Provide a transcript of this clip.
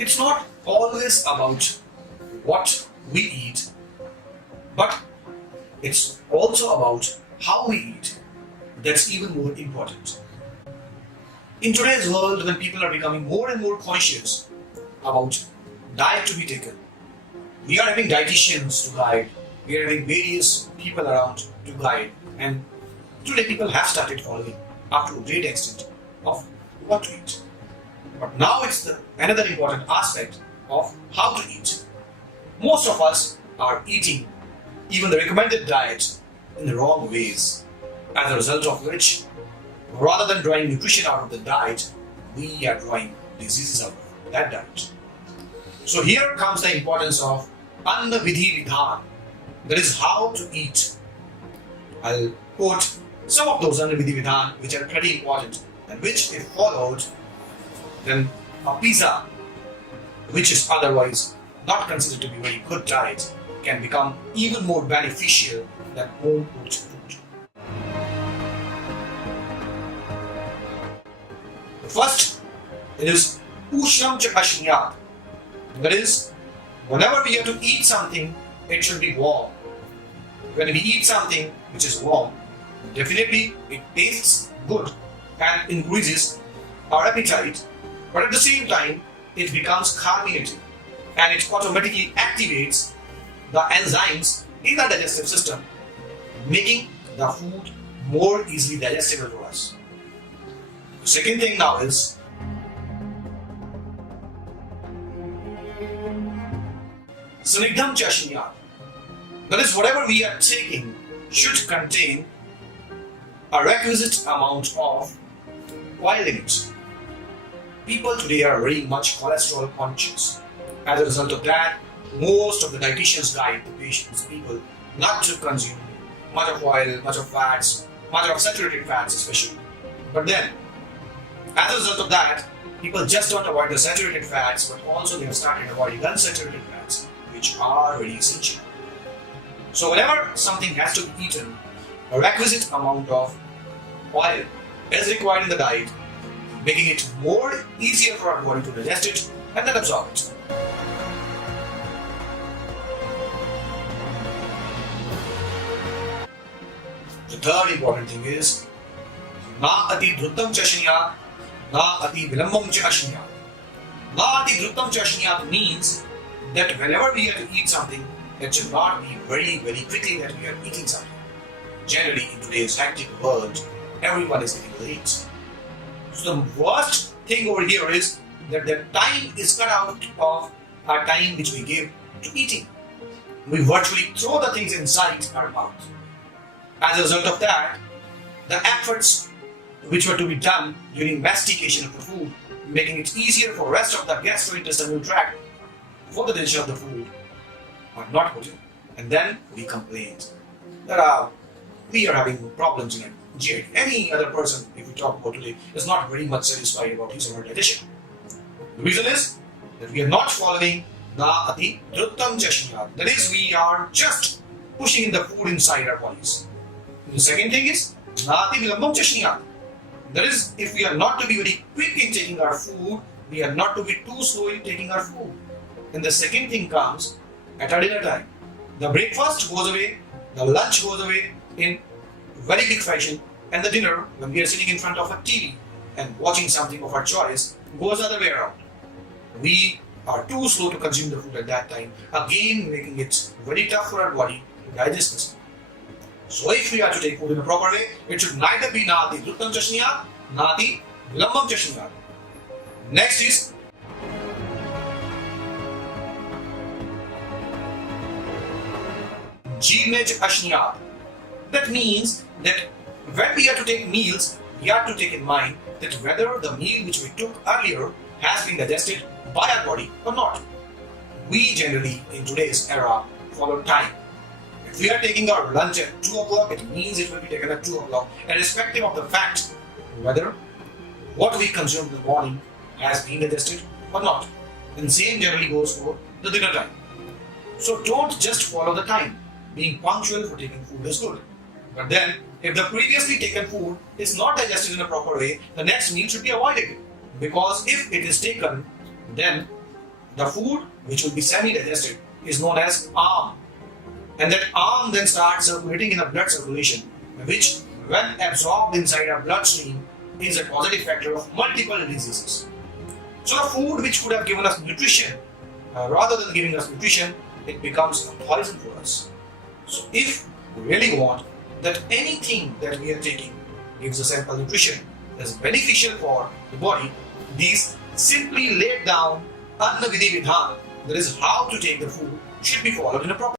It's not always about what we eat, but it's also about how we eat. That's even more important. In today's world, when people are becoming more and more conscious about diet to be taken, we are having dietitians to guide, we are having various people around to guide, and today people have started following up to a great extent of what to eat. But now it's another important aspect of how to eat. Most of us are eating even the recommended diet in the wrong ways, as a result of which, rather than drawing nutrition out of the diet, we are drawing diseases out of that diet. So here comes the importance of Anna Vidhi Vidhan, that is how to eat. I'll quote some of those Anna Vidhi Vidhan which are pretty important and which, if followed, then a pizza, which is otherwise not considered to be a very good diet, can become even more beneficial than home cooked food. The first is Usham Chakashnyat. That is, whenever we have to eat something, it should be warm. When we eat something which is warm, definitely it tastes good and increases our appetite, but at the same time, it becomes carbonated and it automatically activates the enzymes in the digestive system, making the food more easily digestible for us. The second thing now is Snigdham Chashnyat. That is, whatever we are taking should contain a requisite amount of oil in it. People today are very much cholesterol conscious. As a result of that, most of the dietitians guide the patients, people, not to consume much of oil, much of fats, much of saturated fats especially. But then, as a result of that, people just don't avoid the saturated fats, but also they have started avoiding unsaturated fats, which are very essential. So whenever something has to be eaten, a requisite amount of oil is required in the diet, making it more easier for our body to digest it and then absorb it. The third important thing is Na ati dhrutam chashnyat, na ati vilambam chashnyat. Na ati dhrutam chashnyat means that whenever we have to eat something, it should not be very, very quickly that we are eating something. Generally, in today's hectic world, everyone is eating late. So the worst thing over here is that the time is cut out of our time which we give to eating. We virtually throw the things inside our mouth. As a result of that, the efforts which were to be done during mastication of the food, making it easier for the rest of the gastrointestinal tract for the digestion of the food, are not put in. And then we complain that we are having problems in GI. Any other person, if we talk about today, is not very much satisfied about his or her digestion. The reason is that we are not following Na Ati Druttam Chashnyat. That is, we are just pushing in the food inside our bodies. The second thing is Na Ati Vilambam Chashnyat. That is, if we are not to be very quick in taking our food, we are not to be too slow in taking our food. And the second thing comes at our dinner time. The breakfast goes away, the lunch goes away in very big fashion, and the dinner, when we are sitting in front of a TV and watching something of our choice, goes the other way around. We are too slow to consume the food at that time, again making it very tough for our body to digest this. So if we are to take food in a proper way, it should neither be Na Ati Druttam Chashnyat, Na Ati Vilambam Chashnyat. Next is Jeevnej Ashnyat. That means that when we are to take meals, we have to take in mind that whether the meal which we took earlier has been digested by our body or not. We generally, in today's era, follow time. If we are taking our lunch at 2 o'clock, it means it will be taken at 2 o'clock, irrespective of the fact whether what we consumed in the morning has been digested or not. And same generally goes for the dinner time. So don't just follow the time. Being punctual for taking food is good. But then, if the previously taken food is not digested in a proper way, the next meal should be avoided. Because if it is taken, then The food which will be semi-digested is known as arm, and that arm then starts circulating in the blood circulation, which when absorbed inside our bloodstream is a positive factor of multiple diseases. So the food which could have given us nutrition, rather than giving us nutrition, it becomes a poison for us. So if we really want that anything that we are taking gives us ample nutrition, is beneficial for the body, these simply laid down Anna Vidhi Vidhan, that is how to take the food, should be followed in a proper